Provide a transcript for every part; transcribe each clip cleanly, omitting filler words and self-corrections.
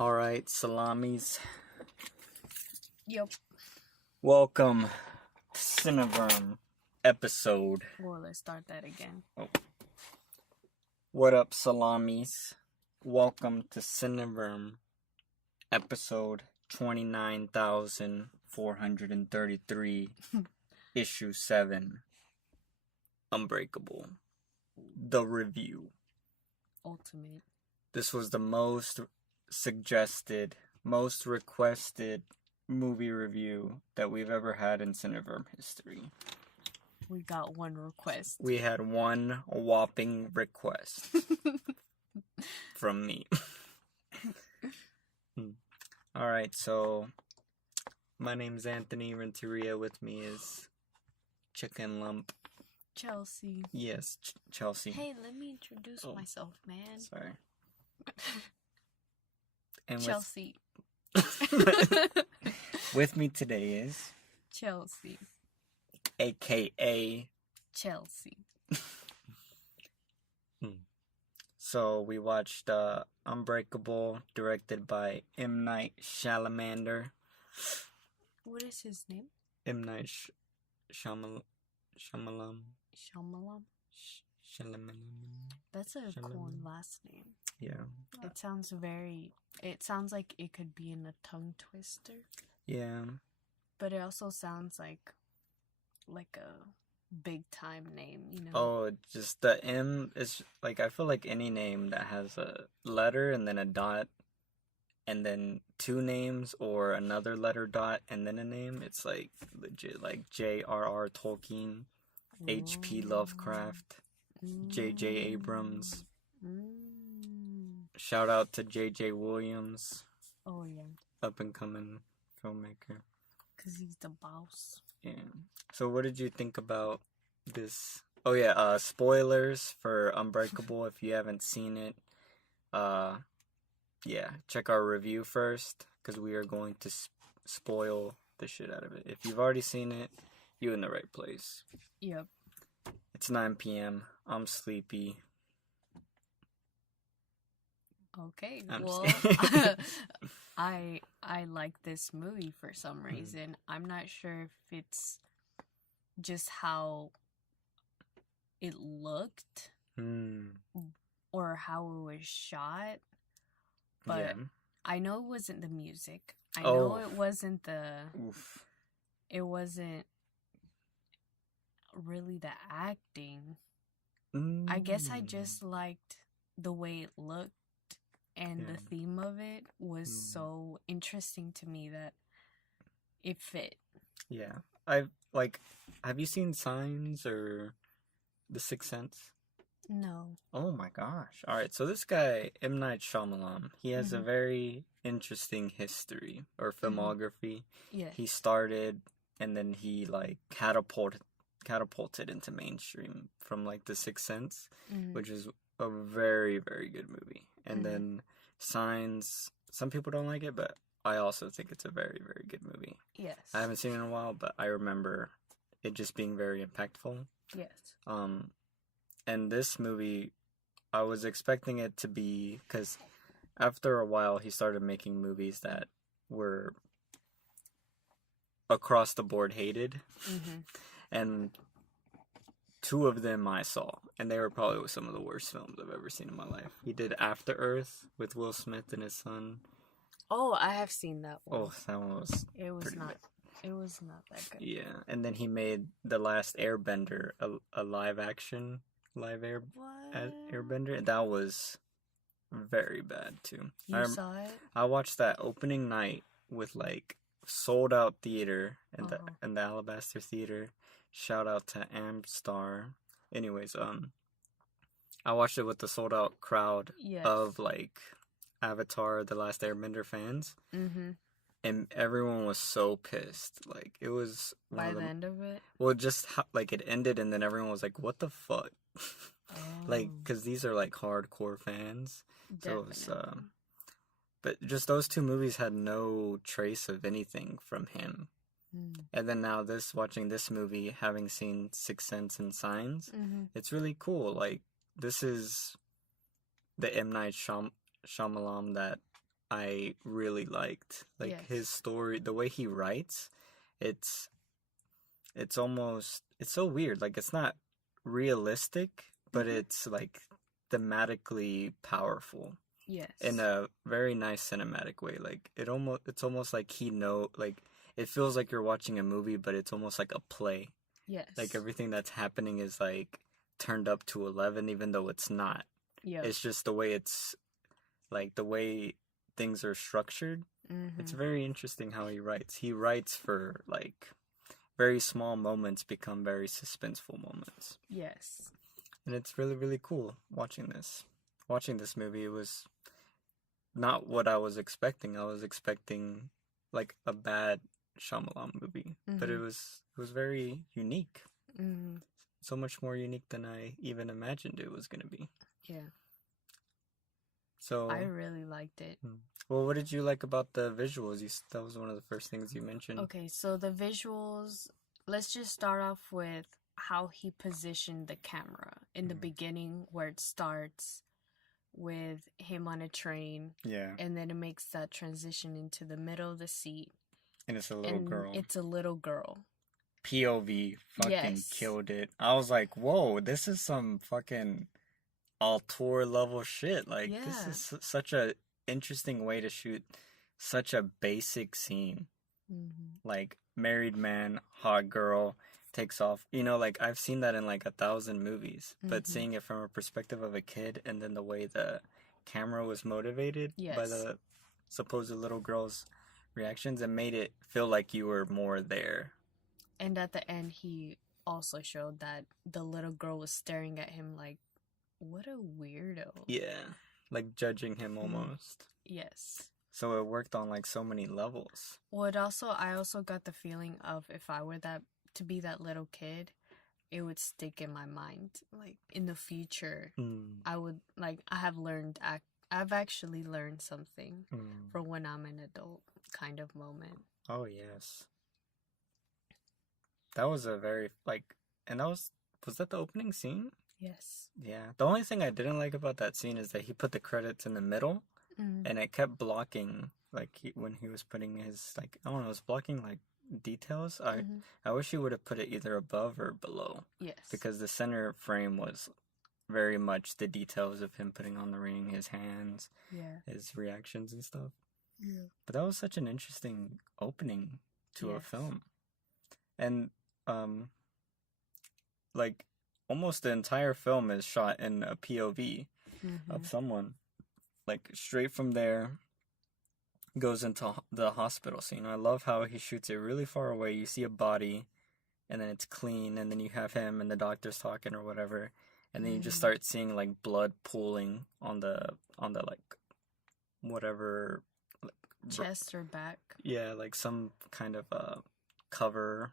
All right, salamis. Yep. Welcome to Cineverm episode. Well, let's start that again. What up, salamis? Welcome to Cineverm episode 29,433, issue 7, Unbreakable, the review. Ultimate. This was the most suggested, most requested movie review that we've ever had in Cineverm history. We got one request. We had one whopping request from me. Alright, so my name's Anthony Renteria. With me is Chicken Lump. Chelsea. Yes, Chelsea. Hey, let me introduce myself, man. Sorry. And Chelsea. With me today is Chelsea. AKA Chelsea. So we watched Unbreakable, directed by M. Night Shyamalan. What is his name? M. Night Shyamalan. Shyamalan. Shyamalan. That's a cool last name. Yeah. It sounds like it could be in a tongue twister. Yeah. But it also sounds like a big time name, you know? Oh, just the M is like, I feel like any name that has a letter and then a dot and then two names or another letter dot and then a name, it's like legit, like J.R.R. Tolkien, H.P. Lovecraft, J.J. Abrams. Shout out to J.J. Williams. Oh, yeah. Up and coming filmmaker. Because he's the boss. Yeah. So what did you think about this? Oh yeah, spoilers for Unbreakable if you haven't seen it. Yeah, check our review first because we are going to spoil the shit out of it. If you've already seen it, you're in the right place. Yep. It's 9 p.m. I'm sleepy. Okay. Well, I like this movie for some reason. I'm not sure if it's just how it looked or how it was shot, but I know it wasn't the music. I know it wasn't it wasn't really the acting. I guess I just liked the way it looked. And the theme of it was so interesting to me that it fit. Yeah. Have you seen Signs or The Sixth Sense? No. Oh my gosh. Alright, so this guy, M. Night Shyamalan, he has a very interesting history or filmography. Yeah. He started and then he catapulted into mainstream from The Sixth Sense, which is a very, very good movie. And then Signs, some people don't like it, but I also think it's a very, very good movie. Yes. I haven't seen it in a while, but I remember it just being very impactful. Yes. And this movie, I was expecting it to be, because after a while he started making movies that were across the board hated. And two of them I saw, and they were probably some of the worst films I've ever seen in my life. He did After Earth with Will Smith and his son. Oh, I have seen that one. Oh, that one was It was not that good. Yeah, and then he made The Last Airbender, a airbender. That was very bad too. You saw it? I watched that opening night with sold out theater in the Alabaster Theater. Shout out to Amstar. Anyways, I watched it with the sold out crowd of Avatar: The Last Airbender fans. And everyone was so pissed. It was by the end of it. Well, just how, it ended, and then everyone was like, "What the fuck?" Because these are hardcore fans. Definitely. So it was, but just those two movies had no trace of anything from him. And then now watching this movie, having seen Sixth Sense and Signs, it's really cool. This is the M. Night Shyamalan that I really liked. Like his Yes. story, the way he writes, it's it's so weird. Like it's not realistic, but Mm-hmm. it's like thematically powerful in Yes. a very nice cinematic way. Like it's almost like like it feels like you're watching a movie, but it's almost like a play. Like Yes. everything that's happening is like turned up to 11 even though it's not. Yep. It's just the way things are structured. It's Mm-hmm. very interesting how he writes. He writes for like very small moments become very suspenseful moments. Yes. And it's really, really cool watching this. Watching this movie, it was not what I was expecting. I was expecting like a bad Shyamalan movie, but Mm-hmm. it was very unique. Mm-hmm. So much more unique than I even imagined it was going to be. Yeah. I So, really liked it. well, what did you like about the visuals? That was one of the first things you mentioned. Okay, so the visuals, let's just start off with how he positioned the camera in the beginning, where it starts with him on a train. Yeah. And then it makes that transition into the middle of the seat. And it's a little And girl. it's a little girl. POV fucking Yes. killed it. I was like, whoa, this is some fucking auteur level shit. Like, this Yeah. is such a interesting way to shoot such a basic scene. Mm-hmm. Like, married man, hot girl takes off. You know, like, I've seen that in like 1,000 movies, but Mm-hmm. seeing it from a perspective of a kid and then the way the camera was motivated by Yes. the supposed little girl's reactions, it made it feel like you were more there. And at the end, he also showed that the little girl was staring at him like, what a weirdo. Yeah, like judging him almost. Yes. So it worked on like so many levels. Well, I also got the feeling of if I were to be that little kid, it would stick in my mind. Like in the future, I would I've actually learned something from when I'm an adult kind of moment. Oh yes, that was a very like, and was that the opening scene? Yes. Yeah. The only thing I didn't like about that scene is that he put the credits in the middle, and it kept blocking. Like when he was putting his like I don't know, it was blocking like details. I wish he would have put it either above or below. Yes. Because the center frame was very much the details of him putting on the ring, his hands, his reactions and stuff. Yeah. But that was such an interesting opening to a film. And like almost the entire film is shot in a POV of someone. Like straight from there goes into the hospital scene. I love how he shoots it really far away. You see a body and then it's clean and then you have him and the doctor's talking or whatever. And then you just start seeing like blood pooling on the like whatever like, chest or back. Yeah, like some kind of cover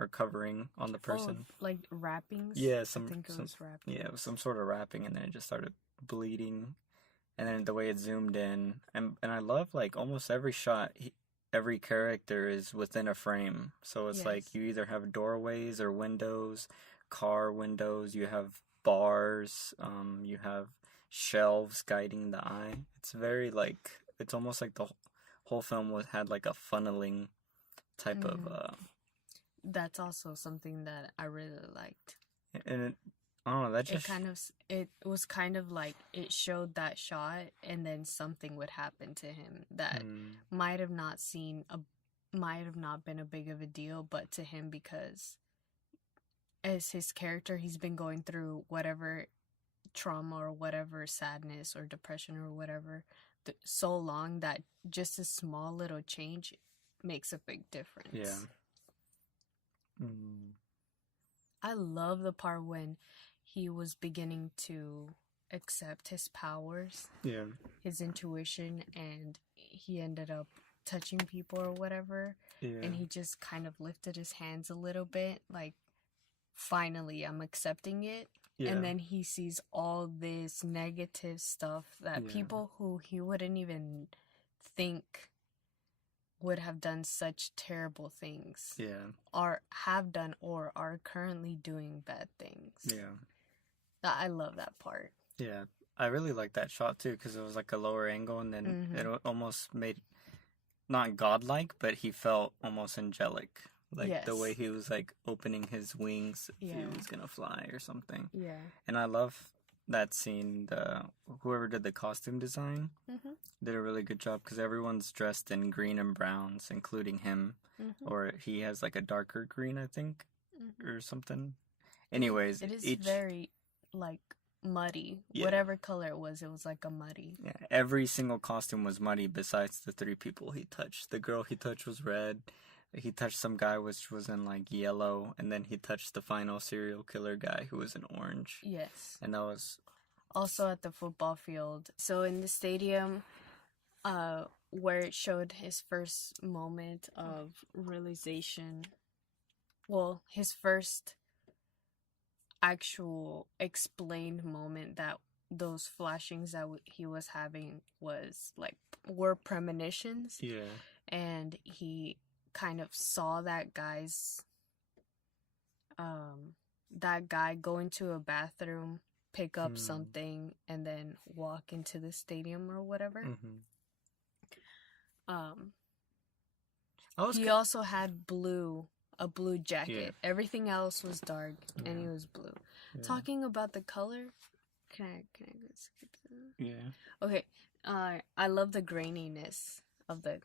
or covering on the person. Like wrappings? Yeah, I think it was wrapping. Yeah, it was some sort of wrapping and then it just started bleeding. And then the way it zoomed in. And I love like almost every shot every character is within a frame. So it's like you either have doorways or windows, car windows, you have bars, you have shelves guiding the eye. It's very like it's almost like the whole film had like a funneling type of that's also something that I really liked. And I don't know, that just it was kind of like it showed that shot and then something would happen to him that might have not been a big of a deal, but to him, because as his character, he's been going through whatever trauma or whatever sadness or depression or whatever so long that just a small little change makes a big difference. Yeah. I love the part when he was beginning to accept his powers, his intuition, and he ended up touching people or whatever, and he just kind of lifted his hands a little bit, like, finally, I'm accepting it. And then he sees all this negative stuff that people who he wouldn't even think would have done such terrible things or have done or are currently doing bad things. I love that part. I really like that shot too because it was like a lower angle and then it almost made not godlike, but he felt almost angelic, like the way he was like opening his wings if he was gonna fly or something. Yeah, and I love that scene. Whoever did the costume design did a really good job because everyone's dressed in green and browns, including him, or he has like a darker green, I think, or something. Anyways, it is very like muddy. Yeah. Whatever color it was like a muddy. Yeah, every single costume was muddy besides the 3 people he touched. The girl he touched was red. He touched some guy which was in like yellow, and then he touched the final serial killer guy who was in orange. Yes. And that was also at the football field. So in the stadium, where it showed his first moment of realization, well, his first actual explained moment that those flashings that he was having were premonitions. Yeah. And he kind of saw that guy go into a bathroom, pick up something, and then walk into the stadium or whatever. He also had a blue jacket. Yeah. Everything else was dark, and he was blue. Yeah. Talking about the color, can I skip that? Yeah. Okay. I love the graininess of the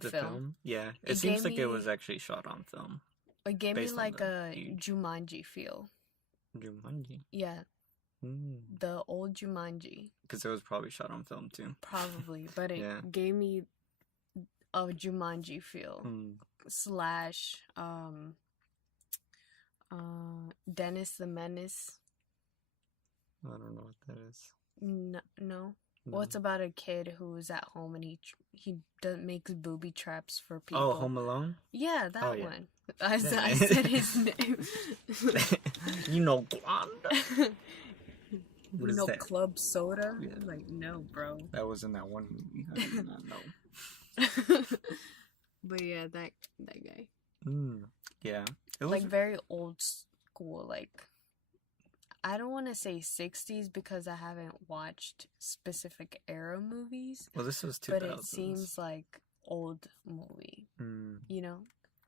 film. Yeah, it seems like it was actually shot on film. It gave me like a Jumanji feel. Jumanji. Yeah. The old Jumanji. Because it was probably shot on film too. Probably, but it gave me a Jumanji feel. / Dennis the Menace. I don't know what that is. No. Well, it's about a kid who's at home and he makes booby traps for people. Oh, Home Alone? Yeah, that one. I said his name. You know, Gwanda. What is that? Club Soda? Yeah. Like, no, bro. That was in that one movie. I did not know. But yeah, that guy. Yeah. It was like very old school, like, I don't want to say 60s because I haven't watched specific era movies. Well, this was 2000s. But it seems like old movie. You know?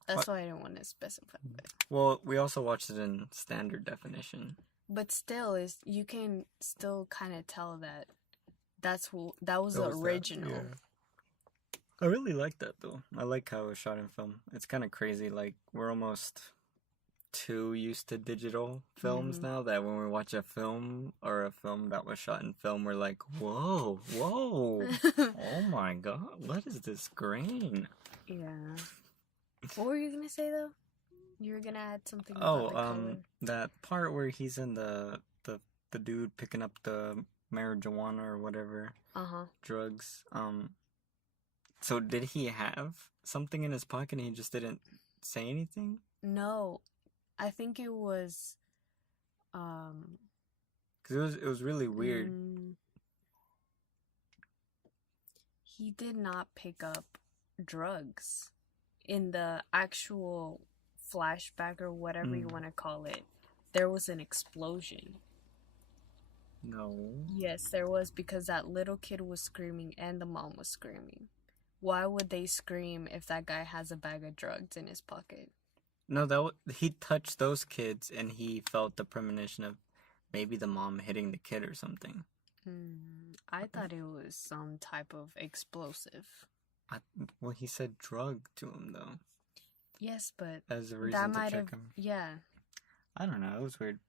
That's why I don't want to specify it. Well, we also watched it in standard definition. But still, you can still kind of tell that was the original. Yeah. I really like that, though. I like how it was shot in film. It's kind of crazy. Like, we're almost too used to digital films now that when we watch a film or a film that was shot in film, we're like, whoa, oh my god, what is this grain? Yeah. What were you gonna say though? You were gonna add something about the color. That part where he's in the dude picking up the marijuana or whatever drugs. So did he have something in his pocket and he just didn't say anything? No. I think it was, because it was really weird. He did not pick up drugs in the actual flashback or whatever you want to call it. There was an explosion. No. Yes, there was, because that little kid was screaming and the mom was screaming. Why would they scream if that guy has a bag of drugs in his pocket? No, he touched those kids and he felt the premonition of maybe the mom hitting the kid or something. I thought it was some type of explosive. Well, he said drug to him, though. Yes, but as a reason to check him. Yeah. I don't know. It was weird.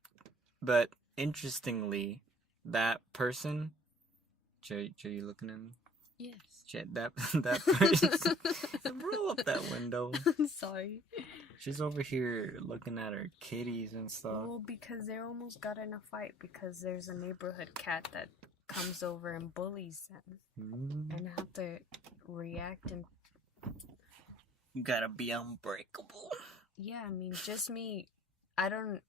But interestingly, that person... Jay, you looking at me? Yes. That person... Roll up that window. Sorry. She's over here looking at her kitties and stuff. Well, because they almost got in a fight because there's a neighborhood cat that comes over and bullies them. And have to react and... You gotta be unbreakable. Yeah, I mean, just me... I don't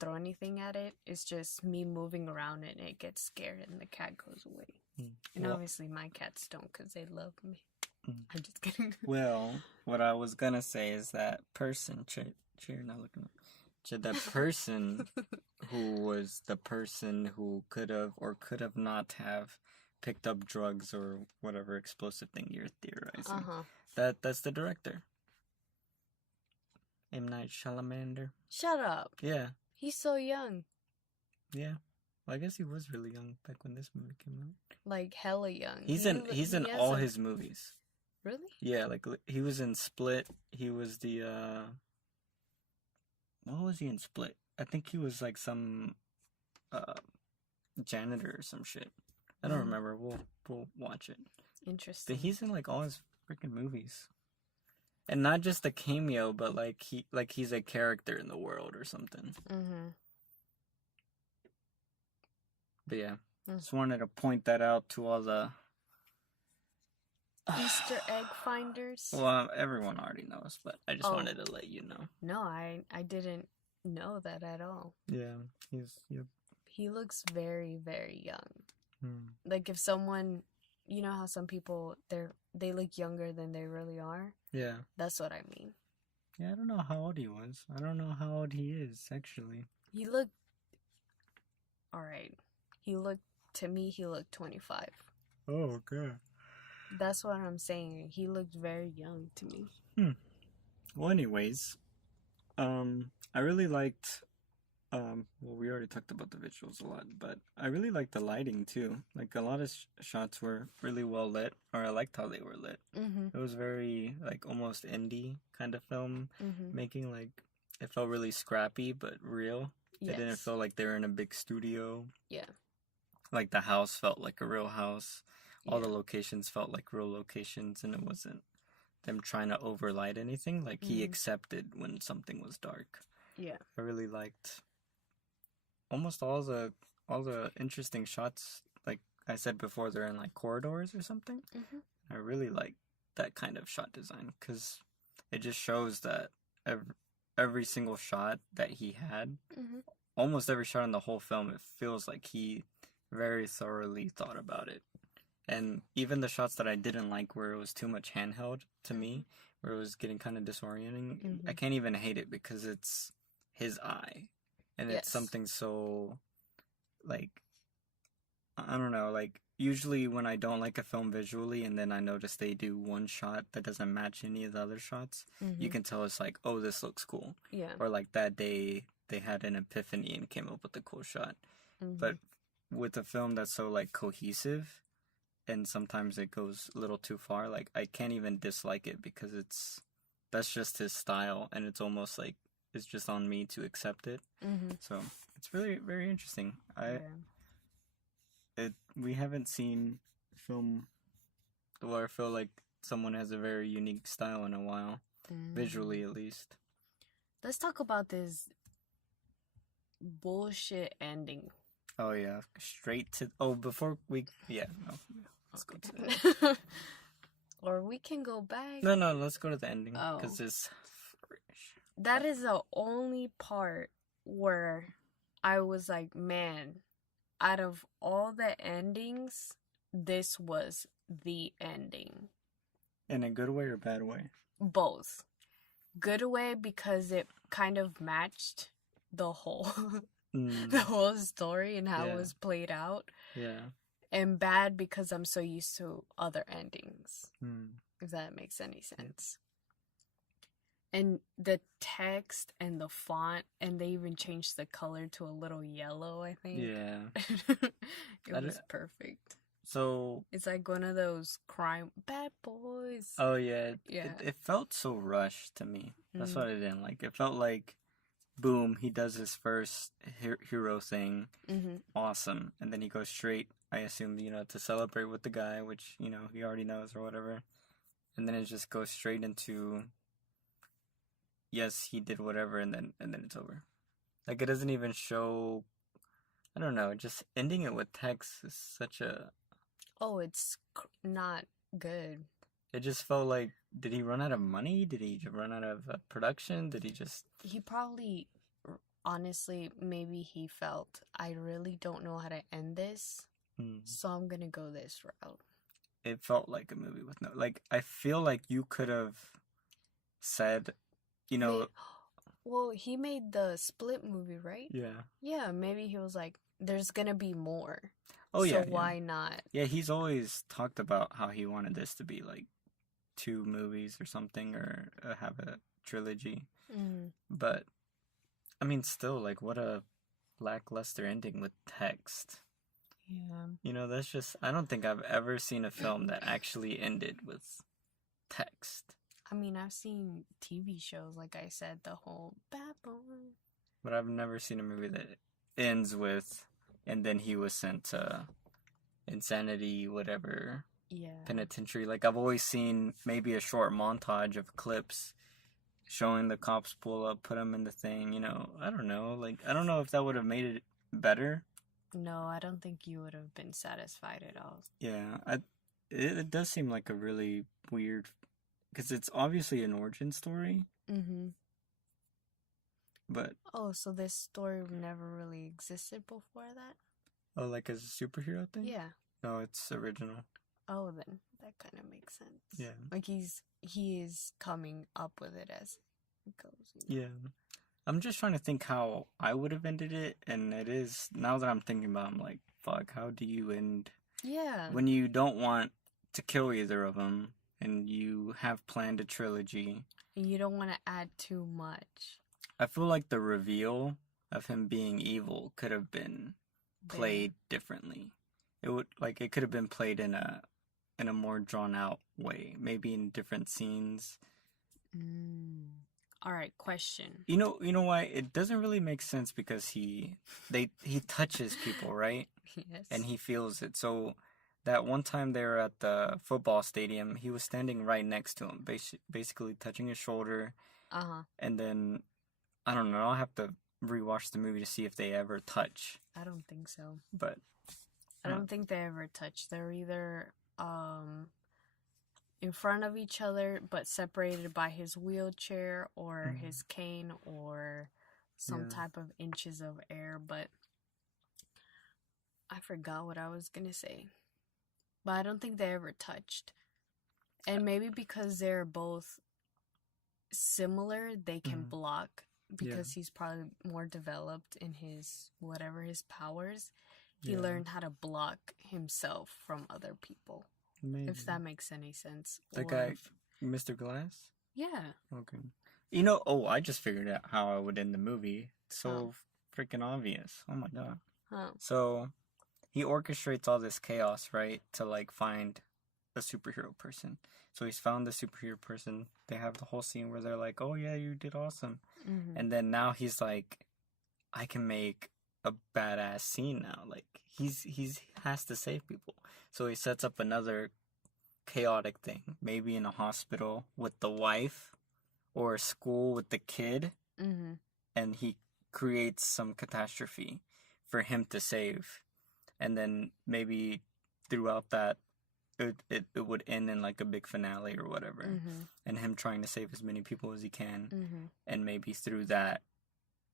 throw anything at it. It's just me moving around and it gets scared and the cat goes away. And obviously my cats don't because they love me. I'm just kidding. Well, what I was gonna say is that person, Cheer, not looking. to the person who was the person who could have or could have not have picked up drugs or whatever explosive thing you're theorizing. That's the director. M. Night Shyamalan. Shut up. Yeah. He's so young. Yeah. Well, I guess he was really young back when this movie came out. Like hella young. He's in all his movies. Really? Yeah, like he was in Split. He was the what was he in Split? I think he was like some janitor or some shit. I don't remember. We'll watch it. Interesting. But he's in like all his freaking movies. And not just a cameo, but like he's a character in the world or something. But yeah, just wanted to point that out to all the Easter egg finders. Well, everyone already knows, but I just wanted to let you know. No, I didn't know that at all. Yeah, He looks very, very young. Like if someone, you know how some people they look younger than they really are. Yeah, that's what I mean. Yeah, I don't know how old he was. I don't know how old he is actually. He looked. All right. To me, he looked 25. Oh, okay. That's what I'm saying. He looked very young to me. Well, anyways, I really liked, well, we already talked about the visuals a lot, but I really liked the lighting too. Like a lot of shots were really well lit, or I liked how they were lit. It was very like almost indie kind of film making. Like it felt really scrappy but real. Yes. It didn't feel like they were in a big studio. Yeah. Like the house felt like a real house. All the locations felt like real locations, and it wasn't them trying to overlight anything. Like he accepted when something was dark. Yeah. I really liked almost all the interesting shots. Like I said before, they're in like corridors or something. I really like that kind of shot design because it just shows that every single shot that he had, almost every shot in the whole film, it feels like he very thoroughly thought about it. And even the shots that I didn't like, where it was too much handheld to me, where it was getting kind of disorienting, I can't even hate it because it's his eye. And it's something so, like, I don't know, like, usually when I don't like a film visually and then I notice they do one shot that doesn't match any of the other shots, you can tell it's like, oh, this looks cool. Yeah. Or like that day they had an epiphany and came up with a cool shot. But with a film that's so, like, cohesive, and sometimes it goes a little too far, like, I can't even dislike it because that's just his style, and it's almost like it's just on me to accept it. So it's really very interesting. We haven't seen film where I feel like someone has a very unique style in a while, visually at least. Let's talk about this bullshit ending. Oh yeah, straight to before we let's go to that. Or we can go back. No, let's go to the ending because it's that is the only part where I was like, man, out of all the endings, this was the ending. In a good way or bad way? Both. Good way because it kind of matched the whole the whole story and how it was played out. Yeah. And bad because I'm so used to other endings. If that makes any sense. And the text and the font, and they even changed the color to a little yellow, I think. Yeah. It was perfect. So it's like one of those crime bad boys. Oh yeah. It felt so rushed to me. That's what I didn't like. It felt like, boom, he does his first hero thing. Awesome. And then he goes straight, I assume, to celebrate with the guy, which, he already knows or whatever. And then it just goes straight into, yes, he did whatever, and then it's over. Like, it doesn't even show, I don't know, just ending it with text is such a... Oh, it's not good. It just felt like, did he run out of money? Did he run out of production? Did he just... He probably, honestly, maybe he felt, I really don't know how to end this, so I'm gonna go this route. It felt like a movie with no... Like, I feel like you could have said, Well, he made the Split movie, right? Yeah. Yeah, maybe he was like, there's gonna be more. Oh, so yeah, why not? Yeah, he's always talked about how he wanted this to be like 2 movies or something, or have a trilogy. Mm. But, I mean, still, like, what a lackluster ending with text. Yeah. You know, that's just, I don't think I've ever seen a film that actually ended with text. I mean, I've seen TV shows, like I said, the whole bad boy. But I've never seen a movie that ends with, and then he was sent to insanity, whatever, penitentiary. Like, I've always seen maybe a short montage of clips showing the cops pull up, put him in the thing, you know. I don't know. Like, I don't know if that would have made it better. No, I don't think you would have been satisfied at all. Yeah, it does seem like a really weird, because it's obviously an origin story. Mm-hmm. But oh, so this story never really existed before that? Oh, like as a superhero thing? Yeah. No, it's original. Oh, then that kind of makes sense. Yeah. Like he is coming up with it as it goes. You know? Yeah. I'm just trying to think how I would have ended it, and it is, now that I'm thinking about it, I'm like, fuck, how do you end? Yeah. When you don't want to kill either of them, and you have planned a trilogy. And you don't want to add too much. I feel like the reveal of him being evil could have been played differently. It could have been played in a more drawn out way, maybe in different scenes. All right, question. You know why it doesn't really make sense, because he touches people, right? Yes. And he feels it. So that one time they were at the football stadium, he was standing right next to him, basically touching his shoulder. And then I don't know, I'll have to rewatch the movie to see if they ever touch. I don't think so. But I don't think they ever touch. They're either in front of each other but separated by his wheelchair or his cane or some type of inches of air, but I forgot what I was gonna say. But I don't think they ever touched. And maybe because they're both similar, they can block, because he's probably more developed in his powers. He learned how to block himself from other people. Maybe. If that makes any sense. The guy, Mr. Glass? Yeah. Okay. I just figured out how I would end the movie. So freaking obvious. Oh my god. So he orchestrates all this chaos, right, to like find a superhero person. So he's found the superhero person. They have the whole scene where they're like, "Oh yeah, you did awesome." And then now he's like, "I can make a badass scene now." Like he's has to save people. So he sets up another chaotic thing, maybe in a hospital with the wife, or a school with the kid, and he creates some catastrophe for him to save. And then maybe throughout that, it would end in like a big finale or whatever, and him trying to save as many people as he can, and maybe through that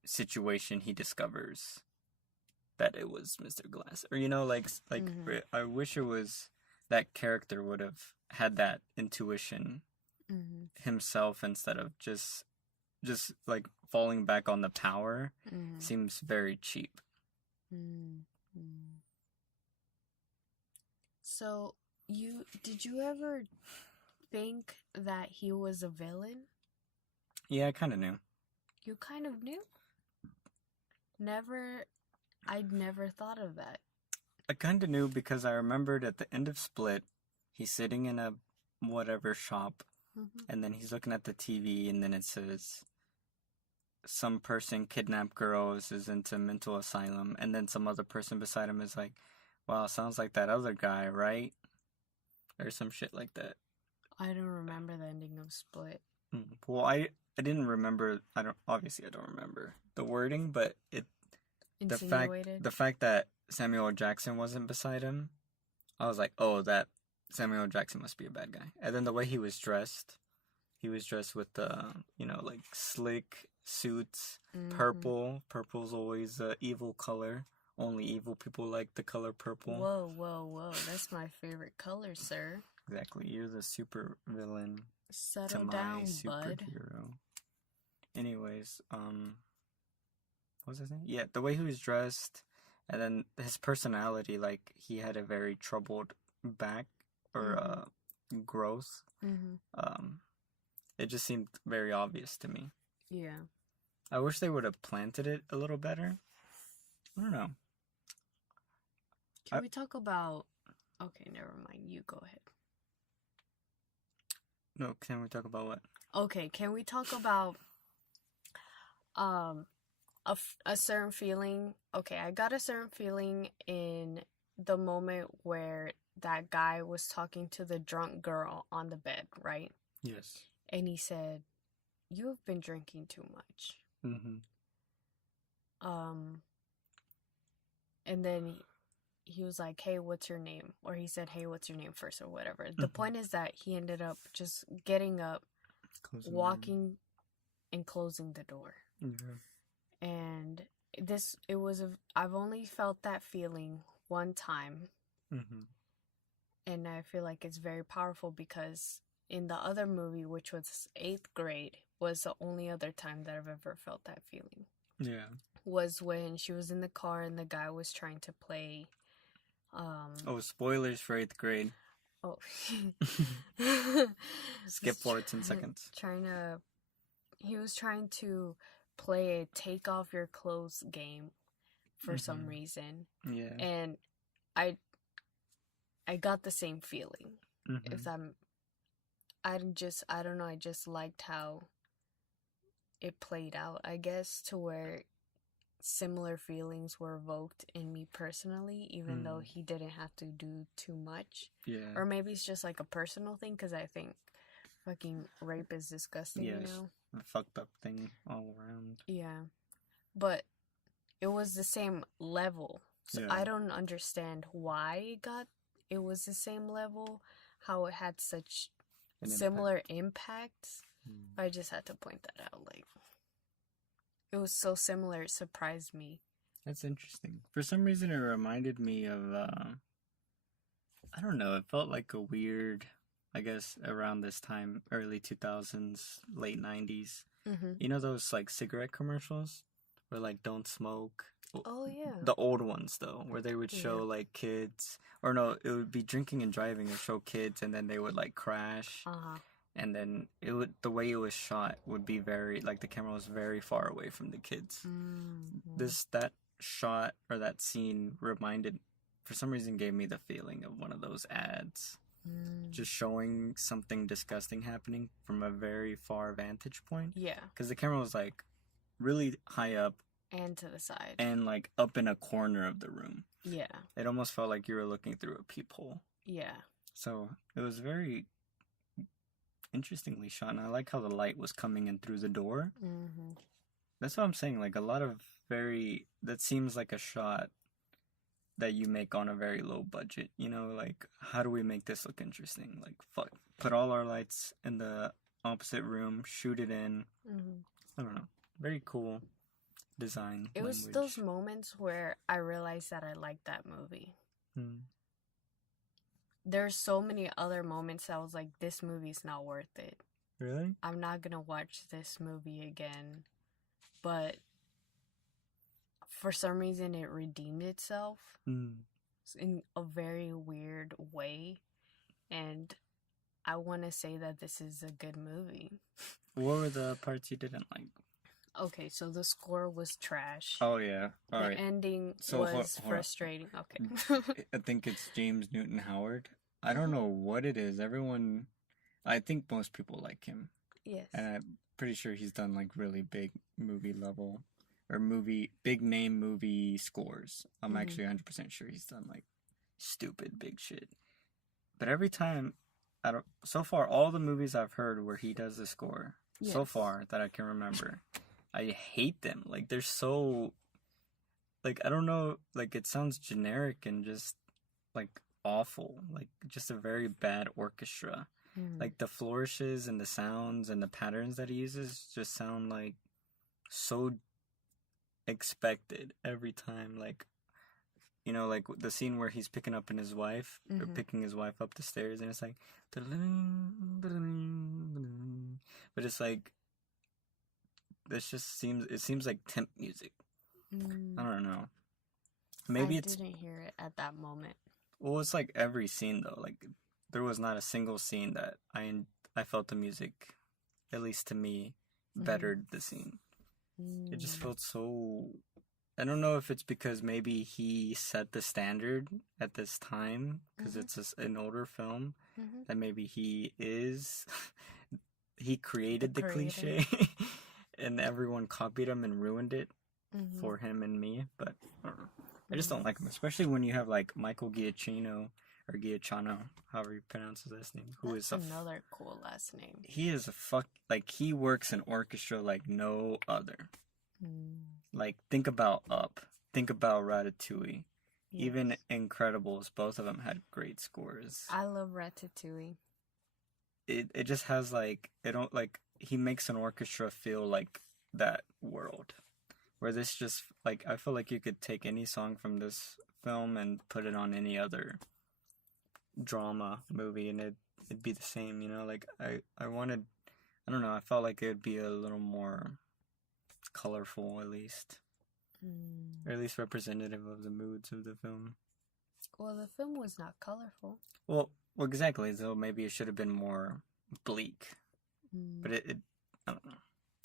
situation he discovers that it was Mr. Glass, or I wish it was that character would have had that intuition himself, instead of just like falling back on the power. Seems very cheap. So did you ever think that he was a villain? Yeah, I kind of knew. You kind of knew? I'd never thought of that. I kind of knew because I remembered at the end of Split, he's sitting in a whatever shop, and then he's looking at the TV, and then it says some person kidnapped girls, is into mental asylum, and then some other person beside him is like, "Wow, sounds like that other guy, right?" Or some shit like that. I don't remember the ending of Split. Well, I didn't remember. I don't remember the wording, but the fact that Samuel L. Jackson wasn't beside him, I was like, oh, that Samuel L. Jackson must be a bad guy. And then the way he was dressed with the like slick suits, purple. Purple's always the evil color. Only evil people like the color purple. Whoa. That's my favorite color, sir. Exactly. You're the super villain. Settle down, bud. anyways, what was his name? Yeah, the way he was dressed, and then his personality, like he had a very troubled back or growth. It just seemed very obvious to me. Yeah. I wish they would have planted it a little better. I don't know. Can we talk about... Okay, never mind. You go ahead. No, can we talk about what? Okay, can we talk about a certain feeling? Okay, I got a certain feeling in the moment where that guy was talking to the drunk girl on the bed, right? Yes. And he said, "You've been drinking too much." And then he was like, "Hey, what's your name?" Or he said, "Hey, what's your name?" first or whatever. The point is that he ended up just getting up, walking, and closing the door. And I've only felt that feeling one time. And I feel like it's very powerful because in the other movie, which was 8th grade, was the only other time that I've ever felt that feeling. Yeah. Was when she was in the car and the guy was trying to play... spoilers for 8th grade. Oh. Skip forward 10 seconds. He was trying to play a take off your clothes game for some reason. Yeah. And I got the same feeling. I don't know, I just liked how it played out, I guess, to where similar feelings were evoked in me personally, even though he didn't have to do too much. Yeah. Or maybe it's just like a personal thing, because I think fucking rape is disgusting, yes. A fucked up thing all around. Yeah. But it was the same level. So I don't understand why it was the same level, how it had such similar impacts. I just had to point that out. Like, it was so similar, it surprised me. That's interesting. For some reason, it reminded me of, I don't know, it felt like a weird, I guess, around this time, early 2000s, late 90s. You know those, like, cigarette commercials? Where, like, don't smoke? Oh, yeah. The old ones, though, where they would show, like, kids. Or no, it would be drinking and driving and show kids, and then they would, like, crash. And then the way it was shot would be very, like, the camera was very far away from the kids. That shot or that scene for some reason gave me the feeling of one of those ads. Just showing something disgusting happening from a very far vantage point. Yeah. Because the camera was, like, really high up. And to the side. And, like, up in a corner of the room. Yeah. It almost felt like you were looking through a peephole. Yeah. So, it was very interestingly shot, and I like how the light was coming in through the door. That's what I'm saying, like, a lot of that seems like a shot that you make on a very low budget, you know, like, how do we make this look interesting? Like, put all our lights in the opposite room, shoot it in. I don't know, very cool design. It was those moments where I realized that I liked that movie. There's so many other moments that I was like, this movie's not worth it. Really? I'm not gonna watch this movie again. But for some reason, it redeemed itself in a very weird way. And I want to say that this is a good movie. What were the parts you didn't like? Okay, so the score was trash. Oh, yeah. All right. The ending was frustrating. Okay. I think it's James Newton Howard. I don't know what it is. I think most people like him. Yes. And I'm pretty sure he's done, like, really big movie level or big name movie scores. I'm actually 100% sure he's done, like, stupid big shit. But every time, so far, all the movies I've heard where he does the score, so far that I can remember, I hate them. Like, they're so, like, I don't know, like, it sounds generic and just, like, awful. Like, just a very bad orchestra. Like, the flourishes and the sounds and the patterns that he uses just sound, like, so expected every time. Like, you know, like, the scene where he's picking up his wife, or picking his wife up the stairs, and it's like, but it's like, this just seems like temp music. I don't know. Maybe I didn't hear it at that moment. Well, it's like every scene though. Like there was not a single scene that I felt the music, at least to me, bettered the scene. It just felt so. I don't know if it's because maybe he set the standard at this time because it's an older film that maybe he created the cliche and everyone copied him and ruined it for him and me. But I just don't like him, especially when you have like Michael Giacchino or Giacchino, however you pronounce his last name. That's another cool last name. He is he works an orchestra like no other. Like, think about Up. Think about Ratatouille. Yes. Even Incredibles, both of them had great scores. I love Ratatouille. It just has he makes an orchestra feel like that world. Where this just I feel like you could take any song from this film and put it on any other drama movie and it'd be the same, you know? Like I don't know, I felt like it would be a little more colorful at least. Or at least representative of the moods of the film. Well, the film was not colorful. Well, exactly. So maybe it should have been more bleak. But it I don't know.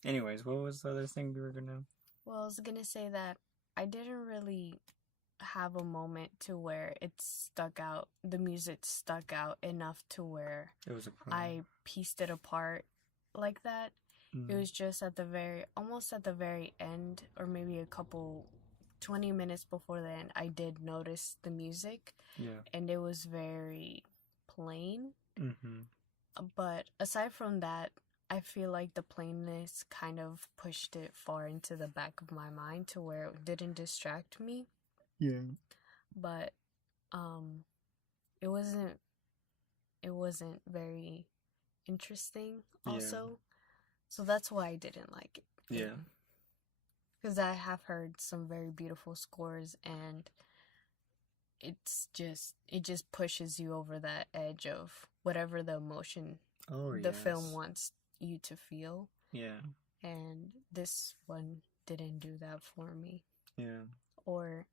Anyways, what was the other thing we were gonna? Well, I was gonna say that I didn't really have a moment to where it stuck out. The music stuck out enough to where it was a problem. I pieced it apart like that. It was just almost at the very end, or maybe 20 minutes before the end, I did notice the music. Yeah. And it was very plain. But aside from that, I feel like the plainness kind of pushed it far into the back of my mind to where it didn't distract me. Yeah. But it wasn't very interesting also. Yeah. So that's why I didn't like it. Yeah. Because I have heard some very beautiful scores and it just pushes you over that edge of whatever the emotion the film wants you to feel. Yeah. And this one didn't do that for me. Yeah. I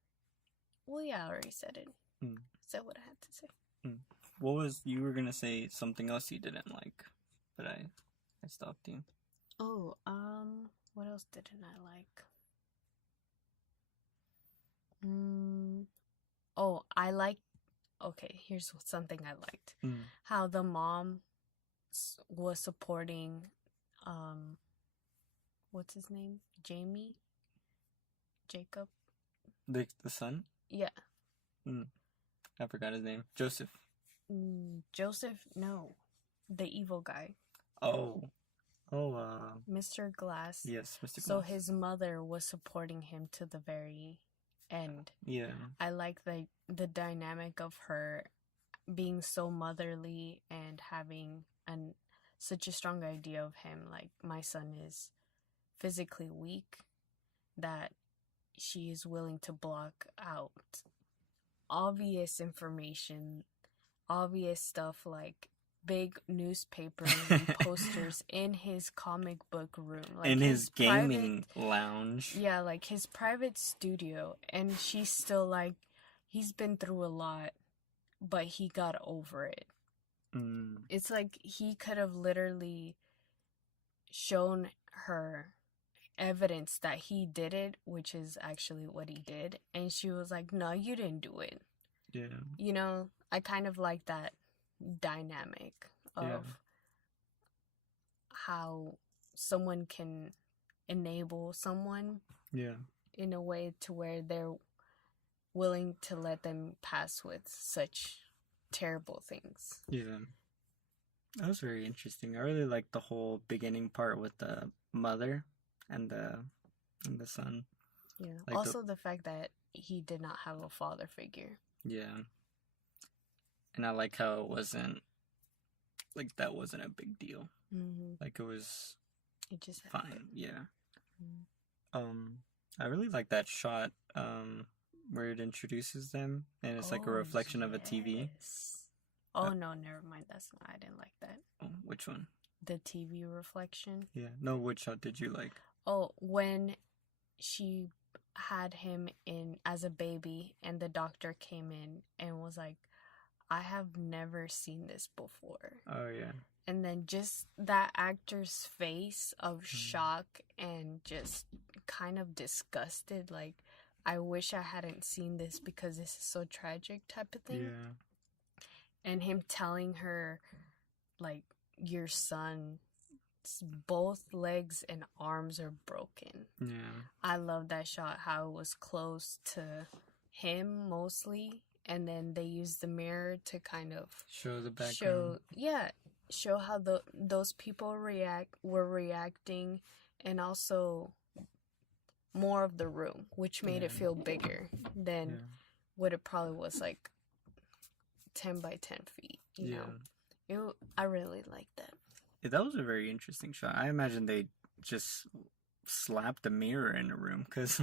already said it. Said what I had to say. You were gonna say something else you didn't like, but I stopped you. Oh, what else didn't I like? Here's something I liked. How the mom was supporting, what's his name? Jacob? The son? Yeah. I forgot his name. Joseph. Joseph, no. The evil guy. Mr. Glass. Yes, Mr. Glass. So his mother was supporting him to the very end. Yeah. I like the dynamic of her being so motherly and having such a strong idea of him. Like, my son is physically weak, that she is willing to block out obvious information, obvious stuff like big newspapers and posters in his comic book room, like in his gaming lounge. Yeah, like his private studio, and she's still like, he's been through a lot, but he got over it. It's like he could have literally shown her evidence that he did it, which is actually what he did, and she was like, no, you didn't do it. Yeah. You know, I kind of like that dynamic of how someone can enable someone in a way to where they're willing to let them pass with such terrible things. Yeah. That was very interesting. I really liked the whole beginning part with the mother and the son. Yeah. Like also the fact that he did not have a father figure. Yeah. And I like how it wasn't that wasn't a big deal. Like it just fine. Happened. Yeah. I really like that shot where it introduces them and it's like a reflection of a TV. Oh no, never mind. I didn't like that. Oh, which one? The TV reflection. Yeah. No, which shot did you like? Oh, when she had him in as a baby and the doctor came in and was like, I have never seen this before. Oh, yeah. And then just that actor's face of shock and just kind of disgusted, like, I wish I hadn't seen this because this is so tragic type of thing. Yeah. And him telling her, like, your son, both legs and arms are broken. Yeah. I love that shot, how it was close to him mostly, and then they used the mirror to kind of show the background. Show how those people were reacting, and also more of the room, which made it feel bigger than what it probably was, like 10 by 10 feet, you know? I really liked that. Yeah, that was a very interesting shot. I imagine they just slapped a mirror in a room, because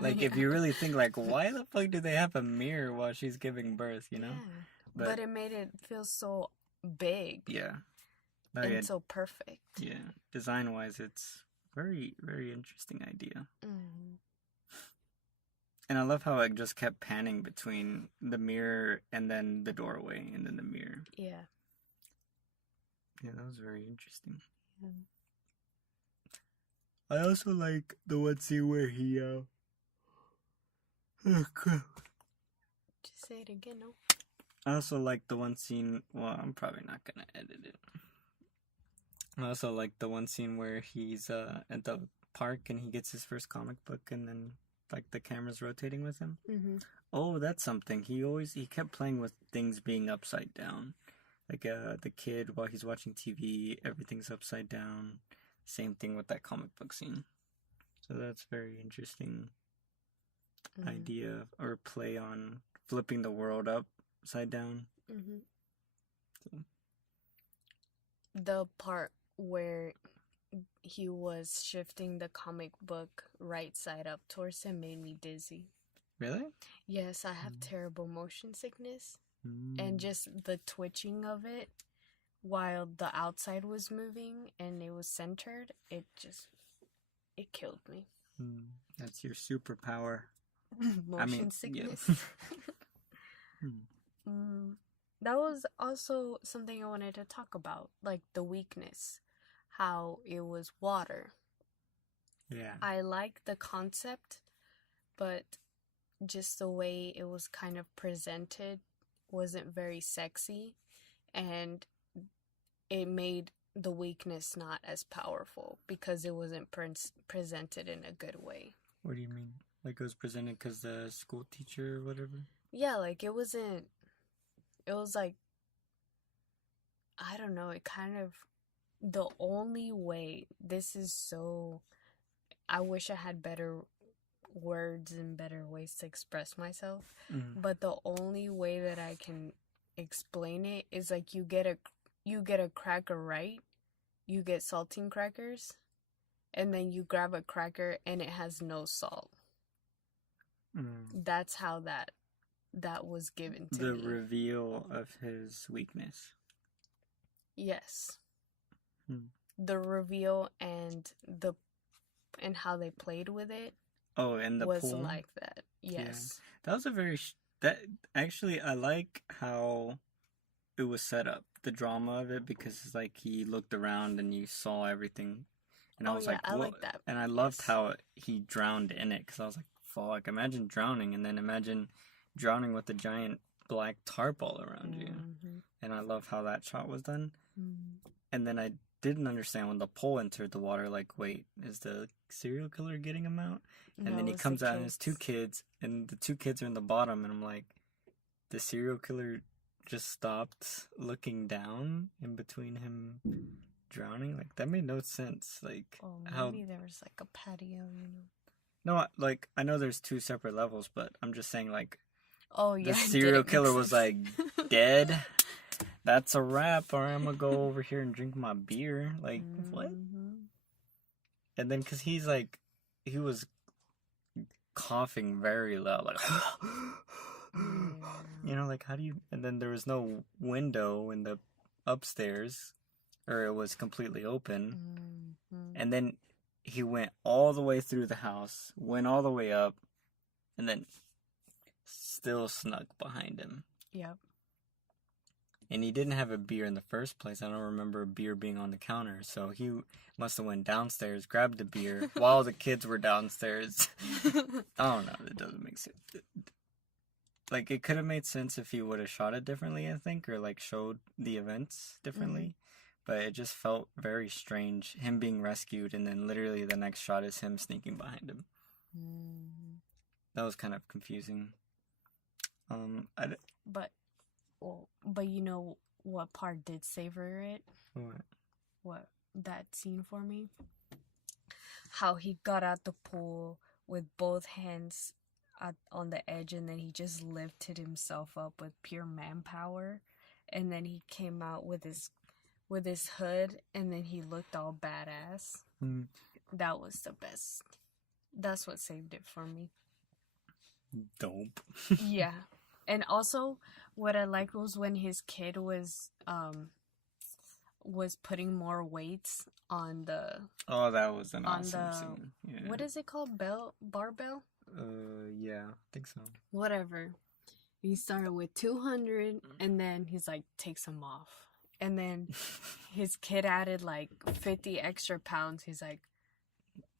like if you really think, like, why the fuck do they have a mirror while she's giving birth, you know? Yeah. But it made it feel so big. Yeah. And so perfect. Yeah. Design-wise, it's very, very interesting idea. Mm-hmm. And I love how it just kept panning between the mirror and then the doorway and then the mirror. Yeah. Yeah, that was very interesting. Mm. I also like the one scene where he, oh crap. Just say it again, no? I also like the one scene, well, I'm probably not gonna edit it. I also like the one scene where he's at the park and he gets his first comic book and then, like, the camera's rotating with him. Mm-hmm. Oh, that's something. He kept playing with things being upside down. Like, the kid, while he's watching TV, everything's upside down. Same thing with that comic book scene. So that's very interesting idea, or play on flipping the world upside down. Mm-hmm. So. The part where he was shifting the comic book right side up towards him made me dizzy. Really? Yes, I have terrible motion sickness. And just the twitching of it while the outside was moving and it was centered, it killed me. That's your superpower. Motion sickness. Yeah. That was also something I wanted to talk about, like the weakness, how it was water. Yeah. I like the concept, but just the way it was kind of presented wasn't very sexy, and it made the weakness not as powerful because it wasn't presented in a good way. What do you mean? Like it was presented because the school teacher or whatever? Yeah, like it was like, I don't know, it kind of, the only way, I wish I had better words and better ways to express myself, but the only way that I can explain it is like you get a cracker, right? You get saltine crackers, and then you grab a cracker and it has no salt. That's how that was given to me. The reveal of his weakness. Yes. The reveal and how they played with it. Oh, and the was pool? Like that. Yes. Yeah. That was a very actually, I like how it was set up, the drama of it, because it's like he looked around and you saw everything, and I was like, I like that. And I loved how he drowned in it, because I was like, fuck, imagine drowning, and then imagine drowning with a giant black tarp all around you. And I love how that shot was done. And then I didn't understand when the pole entered the water, like, wait, is the serial killer getting him out? And then he comes out and his 2 kids, and the 2 kids are in the bottom, and I'm like, the serial killer just stopped looking down in between him drowning? Like, that made no sense. Like, maybe there was like a patio, you know? No, like, I know there's 2 separate levels, but I'm just saying, like, the serial killer was like, dead. That's a wrap, or I'm gonna go over here and drink my beer. Like, what? And then, because he was coughing very loud, like, you know, like, how do you, and then there was no window in the upstairs, or it was completely open. And then he went all the way through the house, went all the way up, and then still snuck behind him. Yep. And he didn't have a beer in the first place. I don't remember a beer being on the counter. So he must have went downstairs, grabbed a beer while the kids were downstairs. I don't know. It doesn't make sense. Like, it could have made sense if he would have shot it differently, I think, or, like, showed the events differently. But it just felt very strange, him being rescued, and then literally the next shot is him sneaking behind him. That was kind of confusing. But you know what part did savor it? What? That scene for me? How he got out the pool with both hands on the edge, and then he just lifted himself up with pure manpower, and then he came out with his hood, and then he looked all badass. That was the best. That's what saved it for me. Dope. Yeah. And also, what I liked was when his kid was putting more weights on the... Oh, that was an awesome scene. Yeah. What is it called? Barbell? Yeah, I think so. Whatever. He started with 200, and then he's like, takes them off. And then his kid added like 50 extra pounds. He's like,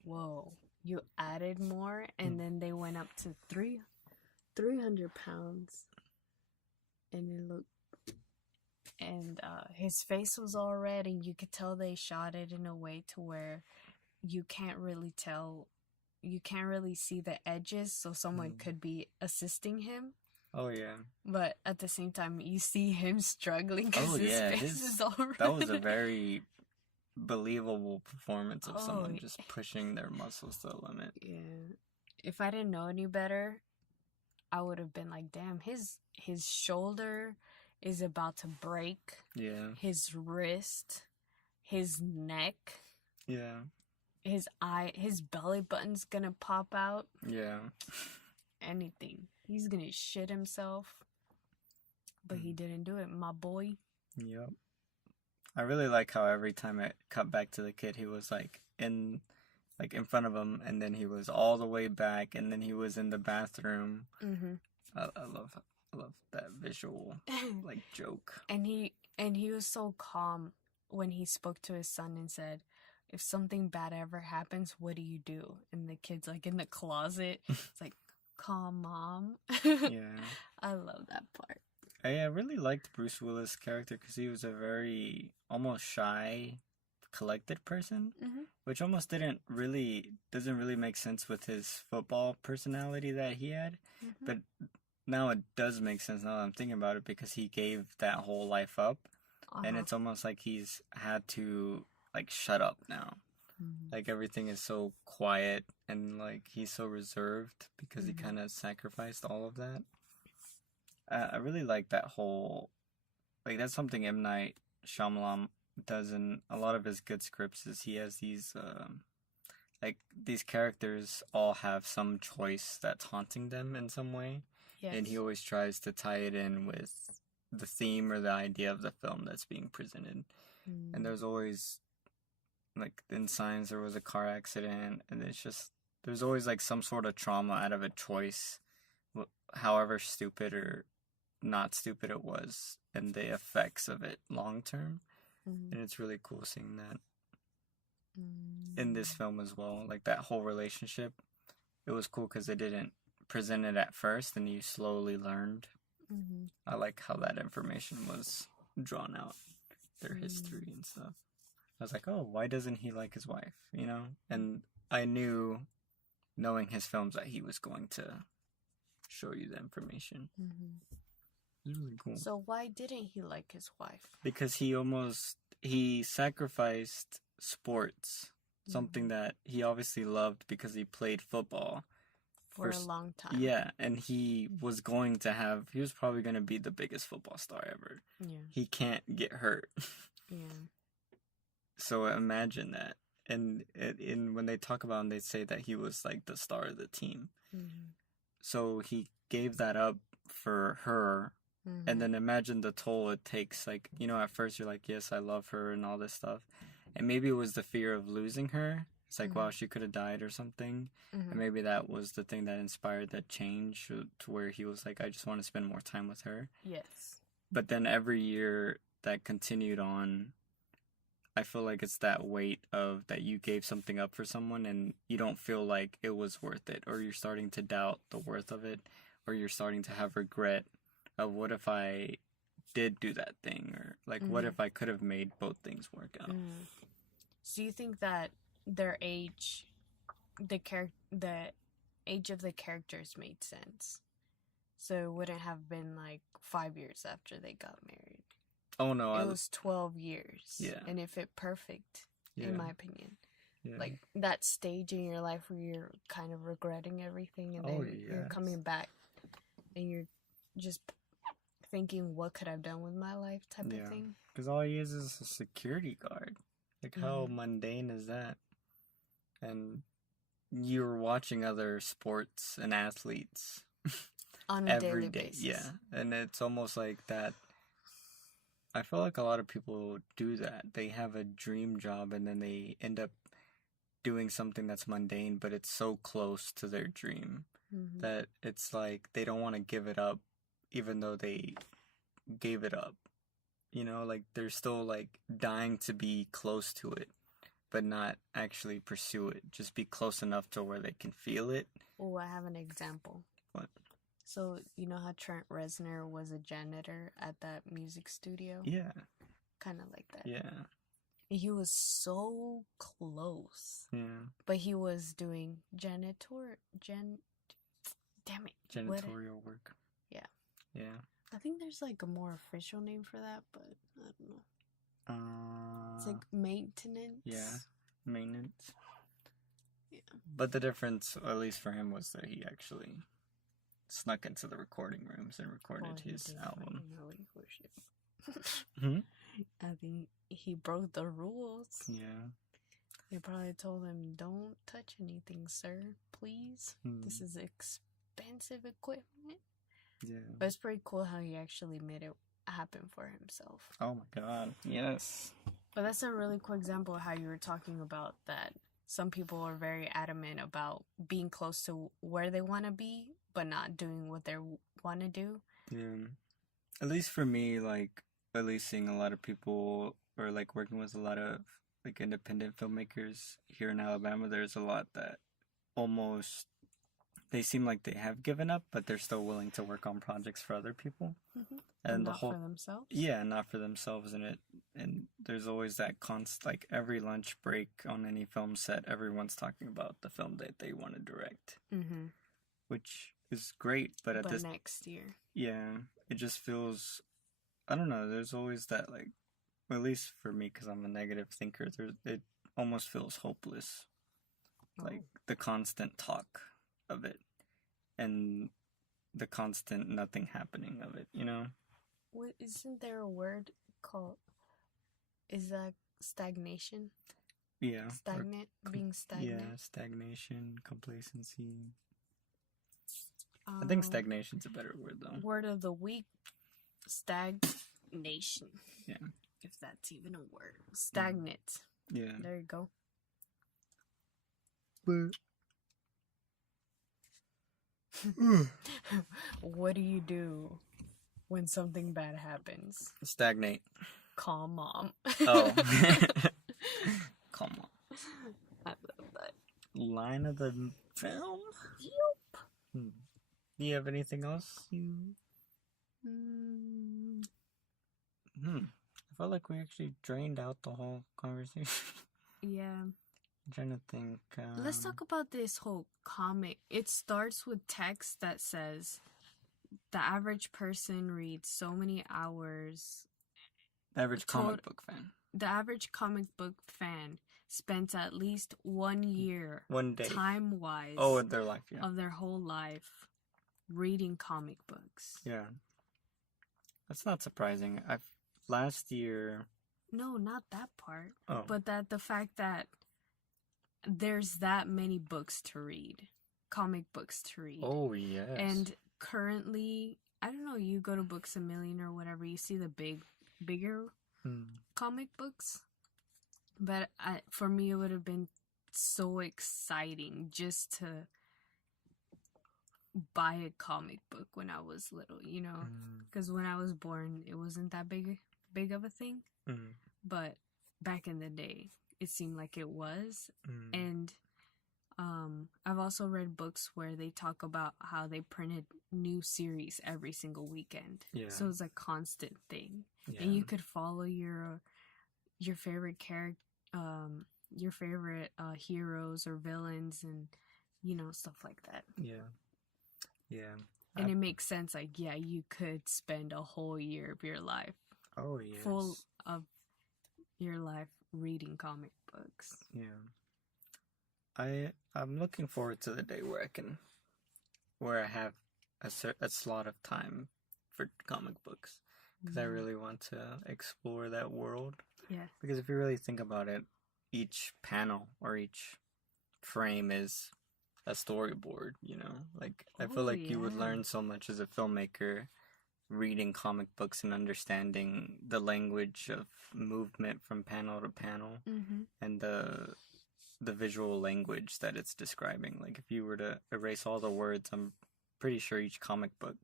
whoa, you added more? And then they went up to 300 pounds. And it looked... And his face was all red, and you could tell they shot it in a way to where you can't really tell... You can't really see the edges, so someone could be assisting him. Oh, yeah. But at the same time, you see him struggling because his face is all red. That was a very believable performance of someone just pushing their muscles to the limit. Yeah. If I didn't know any better, I would have been like, damn, his shoulder is about to break. Yeah. His wrist, his neck. Yeah. His belly button's gonna pop out. Yeah. Anything. He's gonna shit himself. But he didn't do it, my boy. Yep. I really like how every time it cut back to the kid, he was like in front of him, and then he was all the way back, and then he was in the bathroom. I love that visual like joke. And he was so calm when he spoke to his son and said, if something bad ever happens, what do you do? And the kid's like in the closet. It's like, calm, Mom. Yeah. I love that part. I really liked Bruce Willis' character because he was a very almost shy, collected person, which almost doesn't really make sense with his football personality that he had. But now it does make sense now that I'm thinking about it, because he gave that whole life up, and it's almost like he's had to like shut up now. Like everything is so quiet, and like he's so reserved because he kind of sacrificed all of that. I really like that whole, like, that's something M. Night Shyamalan does in a lot of his good scripts, is he has these like these characters all have some choice that's haunting them in some way. Yes. And he always tries to tie it in with the theme or the idea of the film that's being presented. And there's always, like, in Signs there was a car accident, and it's just, there's always like some sort of trauma out of a choice, however stupid or not stupid it was, and the effects of it long term. And it's really cool seeing that in this film as well. Like that whole relationship, it was cool because they didn't present it at first, and you slowly learned. I like how that information was drawn out, their history and stuff. I was like, oh, why doesn't he like his wife, you know? And I knew, knowing his films, that he was going to show you the information. It was really cool. So why didn't he like his wife? Because he sacrificed sports, something that he obviously loved because he played football. For a long time. Yeah, and he was probably going to be the biggest football star ever. Yeah. He can't get hurt. Yeah. So imagine that. And when they talk about him, they say that he was like the star of the team. So he gave that up for her. And then imagine the toll it takes. Like, you know, at first you're like, yes, I love her and all this stuff. And maybe it was the fear of losing her. It's like, wow, she could have died or something. And maybe that was the thing that inspired that change to where he was like, I just want to spend more time with her. Yes. But then every year that continued on, I feel like it's that weight of that you gave something up for someone and you don't feel like it was worth it, or you're starting to doubt the worth of it, or you're starting to have regret of what if I did do that thing, or like what if I could have made both things work out. So you think that their age, the age of the characters made sense, so it wouldn't have been like 5 years after they got married. Oh no, it was 12 years. Yeah. And it fit perfect, in my opinion. Yeah. Like that stage in your life where you're kind of regretting everything, and then you're coming back and you're just thinking, what could I have done with my life type of thing. Because all he is a security guard. Like, how mundane is that? And you're watching other sports and athletes on a daily basis. Yeah. And it's almost like that. I feel like a lot of people do that. They have a dream job and then they end up doing something that's mundane, but it's so close to their dream that it's like they don't want to give it up, even though they gave it up. You know, like they're still like dying to be close to it, but not actually pursue it. Just be close enough to where they can feel it. Oh, I have an example. What? So, you know how Trent Reznor was a janitor at that music studio? Yeah. Kind of like that. Yeah. He was so close. Yeah. But he was doing damn it. Janitorial work. Yeah. Yeah. I think there's like a more official name for that, but I don't know. It's like maintenance. Yeah. Maintenance. Yeah. But the difference, at least for him, was that he actually snuck into the recording rooms and recorded his album. I think he broke the rules. Yeah. They probably told him, don't touch anything, sir, please. This is expensive equipment. Yeah. But it's pretty cool how he actually made it happen for himself. Oh my god. Yes. But that's a really cool example of how you were talking about that some people are very adamant about being close to where they want to be, but not doing what they want to do. Yeah. At least for me, like, at least seeing a lot of people, or like working with a lot of like independent filmmakers here in Alabama, there's a lot that almost, they seem like they have given up, but they're still willing to work on projects for other people. And not for themselves? Yeah, not for themselves. And there's always that like every lunch break on any film set, everyone's talking about the film that they want to direct. Which is great, but this next year. Yeah, it just feels, I don't know, there's always that, like, at least for me, because I'm a negative thinker, it almost feels hopeless. Like, the constant talk of it, and the constant nothing happening of it, you know? What, isn't there a word called, is that stagnation? Yeah. Stagnant? Being stagnant? Yeah, stagnation, complacency. I think stagnation's a better word, though. Word of the week, stagnation. Yeah. If that's even a word. Stagnant. Yeah. There you go. What do you do when something bad happens? Stagnate. Call mom. Oh. Call mom. I love that. Line of the film? Yep. Do you have anything else I felt like we actually drained out the whole conversation. Yeah. I'm trying to think. Let's talk about this whole comic. It starts with text that says, the average person reads so many hours. The average comic book fan. The average comic book fan spends at least 1 year. 1 day. Time-wise. Oh, in their life, yeah. Of their whole life reading comic books. Yeah. That's not surprising. Last year... No, not that part. Oh. But that the fact that there's that many books to read. Comic books to read. Oh, yes. And currently, I don't know, you go to Books A Million or whatever, you see the bigger comic books. But for me, it would have been so exciting just to buy a comic book when I was little, you know? Because when I was born, it wasn't that big of a thing. But back in the day, it seemed like it was. And I've also read books where they talk about how they printed new series every single weekend. Yeah. So it's a constant thing. Yeah. And you could follow your favorite character, your favorite heroes or villains, and you know, stuff like that. Yeah. Yeah. And it makes sense, like, yeah, you could spend a whole year of your life full of your life reading comic books. Yeah. I'm looking forward to the day where I have a slot of time for comic books, because I really want to explore that world. Yeah. Because if you really think about it, each panel or each frame is a storyboard, you know? Like, I feel like you would learn so much as a filmmaker reading comic books and understanding the language of movement from panel to panel, and the visual language that it's describing. Like, if you were to erase all the words, I'm pretty sure each comic book,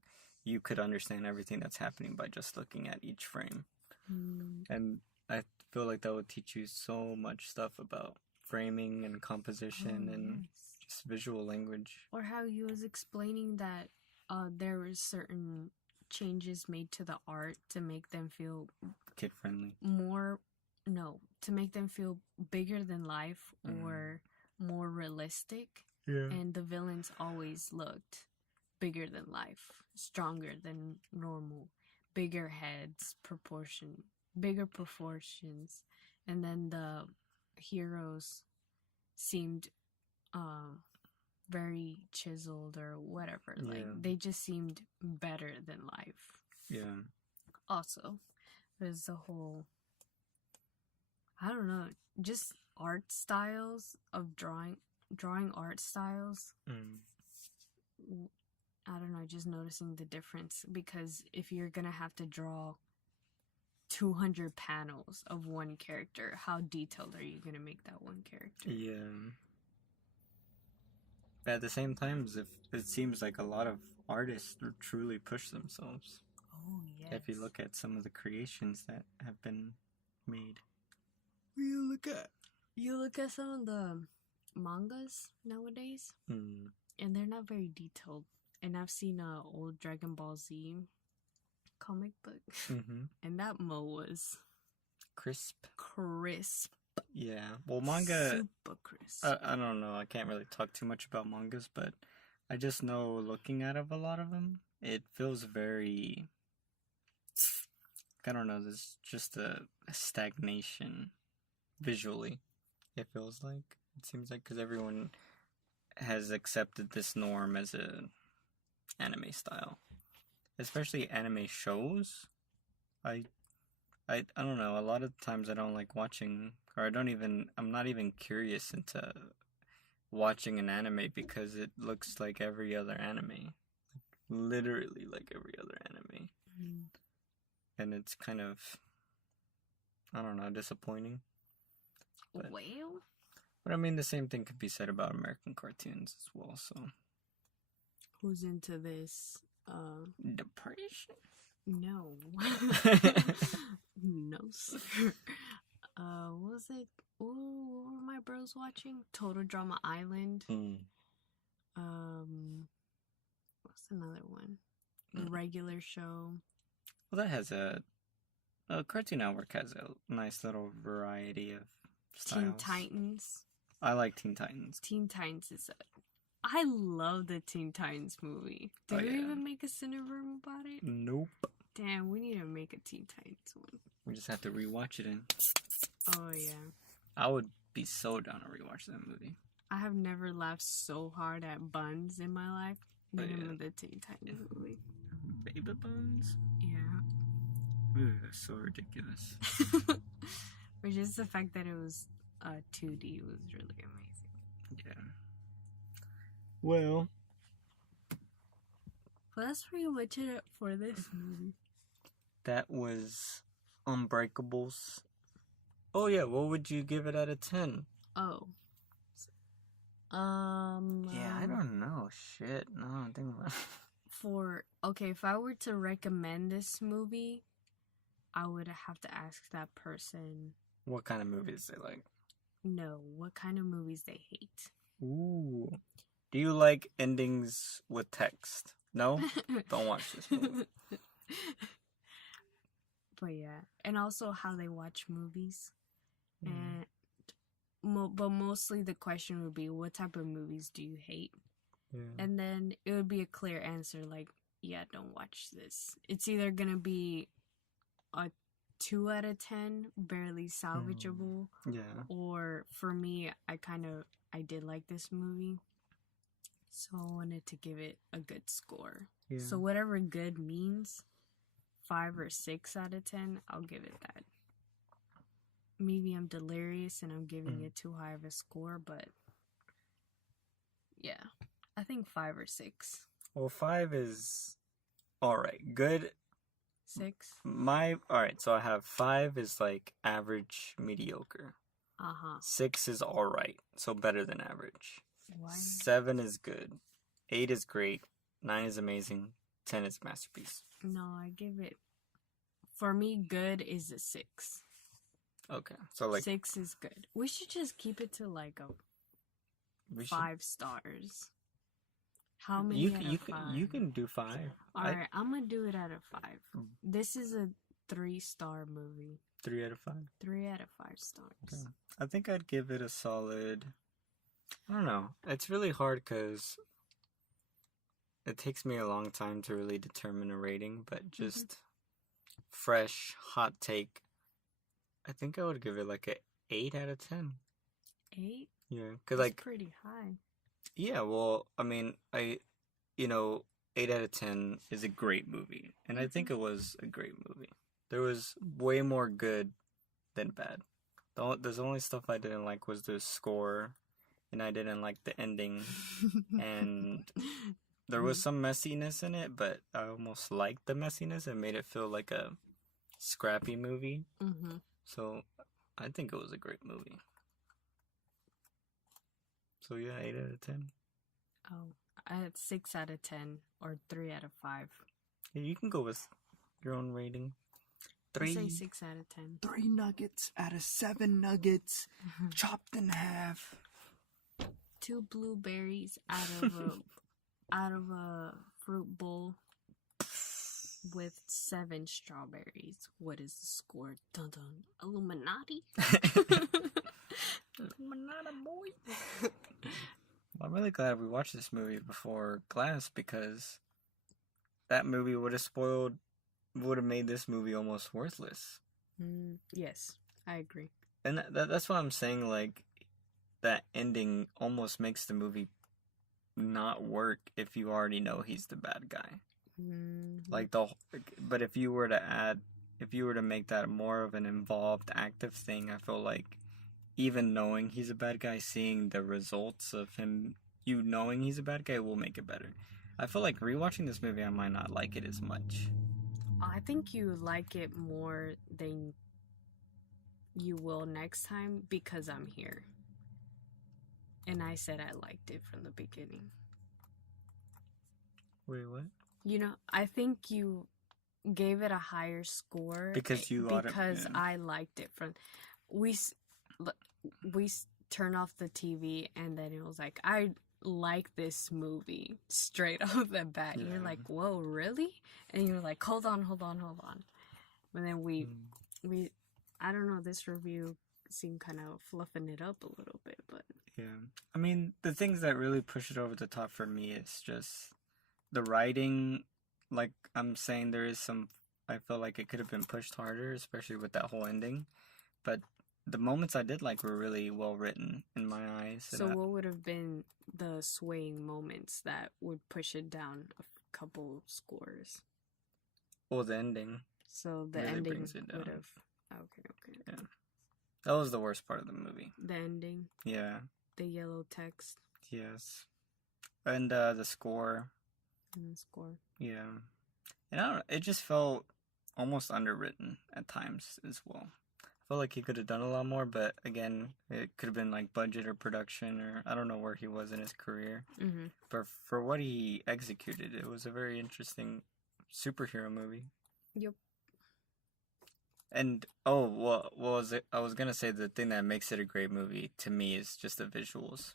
you could understand everything that's happening by just looking at each frame. And I feel like that would teach you so much stuff about framing and composition and just visual language. Or how he was explaining that there were certain changes made to the art to make them feel kid-friendly. To make them feel bigger than life or more realistic. Yeah. And the villains always looked bigger than life, stronger than normal, bigger heads, bigger proportions. And then the heroes seemed very chiseled or whatever. Yeah. Like, they just seemed better than life. Yeah. Also, there's the whole, I don't know, just art styles of drawing art styles. I don't know, just noticing the difference, because if you're gonna have to draw 200 panels of one character, how detailed are you gonna make that one character? Yeah. But at the same time, it seems like a lot of artists truly push themselves. Oh, yes. If you look at some of the creations that have been made. You look at some of the mangas nowadays, and they're not very detailed. And I've seen an old Dragon Ball Z comic book, and that mo was crisp. Yeah, well, manga, super crisp. I don't know, I can't really talk too much about mangas, but I just know, looking at a lot of them, it feels very, I don't know, there's just a stagnation visually, it feels like. It seems like, because everyone has accepted this norm as a anime style, especially anime shows. I don't know, a lot of times I don't like watching, or I'm not even curious into watching an anime, because it looks like every other anime. Literally like every other anime. And it's kind of, I don't know, disappointing. But I mean, the same thing could be said about American cartoons as well, so. Who's into this? Depression? No. No, sir. What was it? What were my bros watching? Total Drama Island. What's another one? The Regular Show. Well, that has a Cartoon Network has a nice little variety of styles. Teen Titans. I like Teen Titans. Teen Titans is I love the Teen Titans movie. Did we even make a Cineverm about it? Nope. Damn, we need to make a Teen Titans one. We just have to rewatch it in. Oh, yeah. I would be so down to rewatch that movie. I have never laughed so hard at buns in my life than in the Teen Titans movie. Baby buns? Yeah. Ooh, so ridiculous. But just the fact that it was 2D was really amazing. Yeah. Well, that's pretty much it for this movie. That was Unbreakables. Oh yeah, what would you give it out of 10? Oh, Yeah, I don't know. Shit. No, I think about if I were to recommend this movie, I would have to ask that person what kind of movies they like. No, what kind of movies they hate. Ooh. Do you like endings with text? No? Don't watch this movie. But yeah, and also how they watch movies. And but mostly the question would be, what type of movies do you hate? Yeah. And then it would be a clear answer, like, yeah, don't watch this. It's either gonna be a 2 out of 10, barely salvageable. Yeah. Or for me, I did like this movie, so I wanted to give it a good score. Yeah. So whatever good means, 5 or 6 out of 10, I'll give it that. Maybe I'm delirious and I'm giving it too high of a score, but yeah, I think 5 or 6. Well, 5 is alright. Good. 6? Alright, so I have 5 is like average, mediocre. 6 is alright, so better than average. Why? 7 is good. 8 is great. 9 is amazing. 10 is masterpiece. No, I give it. For me, good is a 6. Okay, so like 6 is good. We should just keep it to like a 5 stars. How many out of 5? You can do 5. Alright, I'm gonna do it out of 5. This is a 3-star movie. 3 out of 5? 3 out of 5 stars. Okay. I think I'd give it a solid... I don't know. It's really hard because it takes me a long time to really determine a rating, but just fresh, hot take. I think I would give it like a 8 out of 10. 8? Yeah, because like pretty high. Yeah, well, I mean, 8 out of 10 is a great movie, and I think it was a great movie. There was way more good than bad. The only stuff I didn't like was the score, and I didn't like the ending, and there was some messiness in it, but I almost liked the messiness. It made it feel like a scrappy movie. So I think it was a great movie. So yeah, 8 out of 10. Oh, I had 6 out of 10 or 3 out of 5. Yeah, you can go with your own rating. 3. I'll say 6 out of 10. 3 nuggets out of 7 nuggets, chopped in half. 2 blueberries out of a fruit bowl with 7 strawberries. What is the score? Dun dun. Illuminati. Illuminati boy. Well, I'm really glad we watched this movie before Glass, because that movie would have made this movie almost worthless. Yes, I agree. And that's why I'm saying, like, that ending almost makes the movie not work if you already know he's the bad guy. Like but if you were to make that more of an involved, active thing, I feel like even knowing he's a bad guy, seeing the results of him, you knowing he's a bad guy, will make it better. I feel like rewatching this movie, I might not like it as much. I think you like it more than you will next time because I'm here. And I said I liked it from the beginning. Wait, what? I think you gave it a higher score because I liked it from. We turned off the TV and then it was like, I like this movie straight off the bat. Yeah. You're like, whoa, really? And you're like, hold on. And then we I don't know, this review seemed kind of fluffing it up a little bit, but yeah. I mean, the things that really push it over the top for me is just the writing. Like I'm saying, I feel like it could have been pushed harder, especially with that whole ending. But the moments I did like were really well written in my eyes. So what would have been the swaying moments that would push it down a couple scores? Well, the ending. So the really ending would have. Okay. Yeah. That was the worst part of the movie. The ending? Yeah. The yellow text? Yes. And the score. And the score. Yeah. And I don't know, it just felt almost underwritten at times as well. I felt like he could have done a lot more, but again, it could have been like budget or production, or I don't know where he was in his career. Mm-hmm. But for what he executed, it was a very interesting superhero movie. Yep. And what was it? I was gonna say the thing that makes it a great movie to me is just the visuals.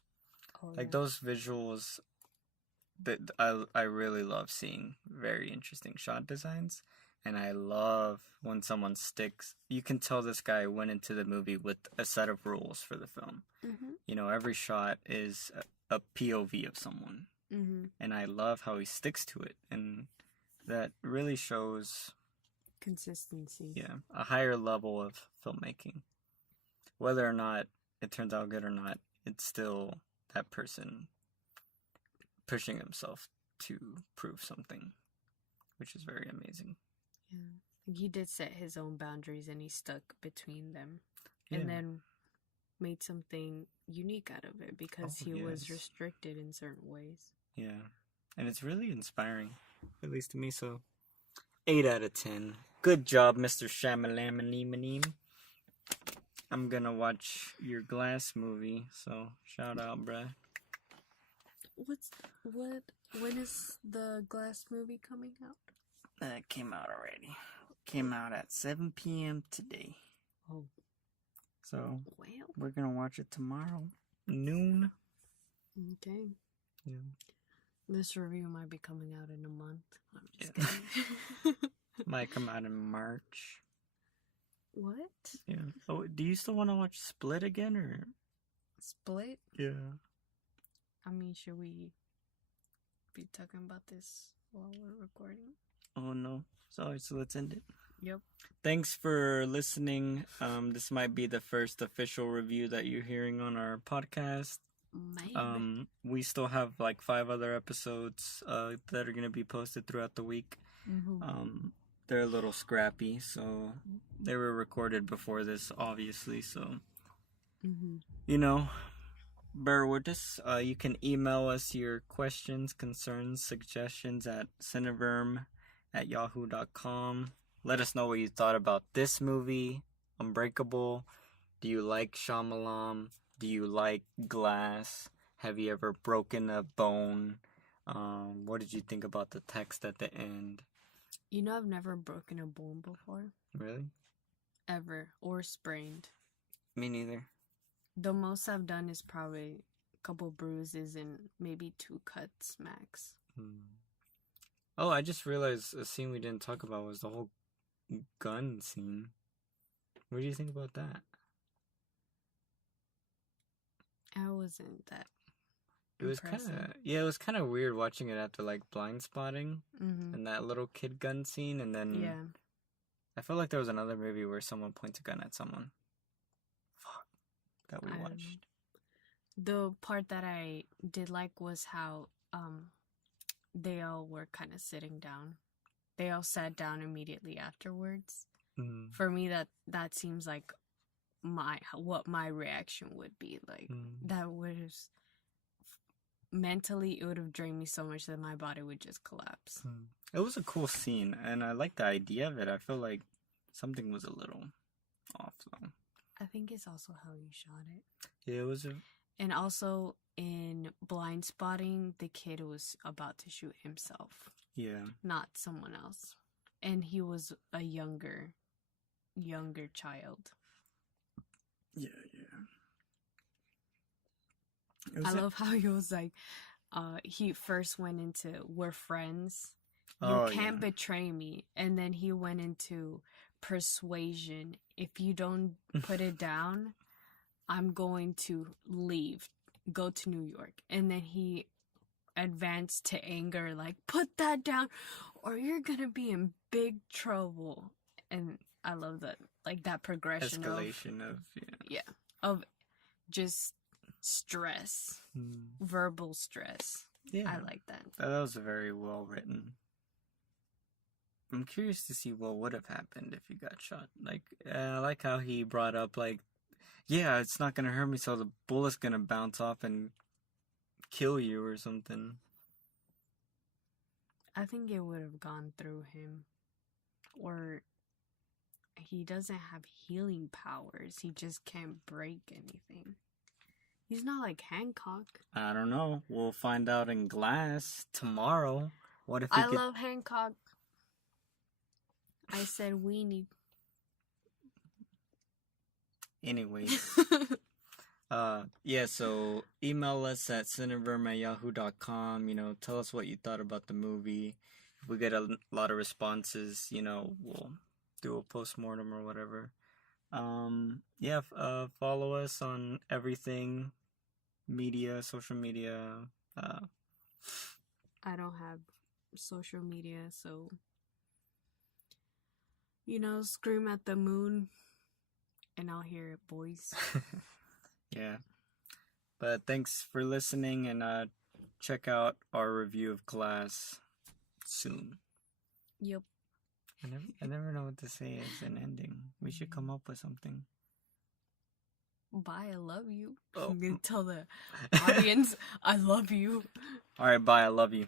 Like those visuals that I really love seeing very interesting shot designs, and I love when someone sticks. You can tell this guy went into the movie with a set of rules for the film. Mm-hmm. You know, every shot is a POV of someone, and I love how he sticks to it, and that really shows consistency. Yeah, a higher level of filmmaking. Whether or not it turns out good or not, it's still that person pushing himself to prove something, which is very amazing. Yeah, he did set his own boundaries and he stuck between them, and then made something unique out of it because he was restricted in certain ways. Yeah, and it's really inspiring, at least to me. So, 8 out of 10. Good job, Mr. Shyamalan. I'm gonna watch your Glass movie, so shout out, bruh. When is the Glass movie coming out? It came out already. Came out at 7 p.m. today. Oh. So, we're gonna watch it tomorrow, noon. Okay. Yeah. This review might be coming out in a month. I'm just kidding. Might come out in March. What? Yeah. Oh, do you still want to watch Split again, or? Split? Yeah. I mean, should we be talking about this while we're recording? Oh, no. Sorry, so let's end it. Yep. Thanks for listening. This might be the first official review that you're hearing on our podcast. Maybe. We still have like 5 other episodes that are going to be posted throughout the week. Mm-hmm. They're a little scrappy, so they were recorded before this, obviously, so you know, bear with us. You can email us your questions, concerns, suggestions at cineverm@yahoo.com. Let us know what you thought about this movie, Unbreakable. Do you like Shyamalan? Do you like Glass? Have you ever broken a bone? What did you think about the text at the end? You know, I've never broken a bone before. Really? Ever. Or sprained. Me neither. The most I've done is probably a couple bruises and maybe 2 cuts max. Oh, I just realized a scene we didn't talk about was the whole gun scene. What do you think about that? I wasn't that It was it was kind of weird watching it after like Blind Spotting and that little kid gun scene, and then I felt like there was another movie where someone points a gun at someone. Fuck, that we watched. The part that I did like was how they all were kind of sitting down. They all sat down immediately afterwards. For me, that seems like what my reaction would be like. That would have mentally, it would have drained me so much that my body would just collapse. It was a cool scene, and I liked the idea of it. I feel like something was a little off, though. I think it's also how you shot it. Yeah, it was. And also, in Blind Spotting, the kid was about to shoot himself. Yeah. Not someone else. And he was a younger child. Yeah. I love how he was like, he first went into, we're friends. You can't betray me. And then he went into persuasion. If you don't put it down, I'm going to leave, go to New York. And then he advanced to anger, like, put that down or you're going to be in big trouble. And I love that, like, that progression of just stress, verbal stress. Yeah, I like that. That was very well written. I'm curious to see what would have happened if he got shot. Like, I like how he brought up, like, yeah, it's not gonna hurt me, so the bullet's gonna bounce off and kill you or something. I think it would have gone through him, or he doesn't have healing powers. He just can't break anything. He's not like Hancock. I don't know. We'll find out in Glass tomorrow. What if I love Hancock. I said weenie. Anyways. Yeah, so email us at cineverm@yahoo.com. You know, tell us what you thought about the movie. If we get a lot of responses, you know, we'll do a postmortem or whatever. Yeah, follow us on everything, media, social media. I don't have social media, so, you know, scream at the moon and I'll hear it, boys. Yeah. But thanks for listening, and check out our review of Glass soon. Yep. I never know what to say as an ending. We should come up with something. Bye, I love you. Oh. I'm gonna tell the audience I love you. Alright, bye, I love you.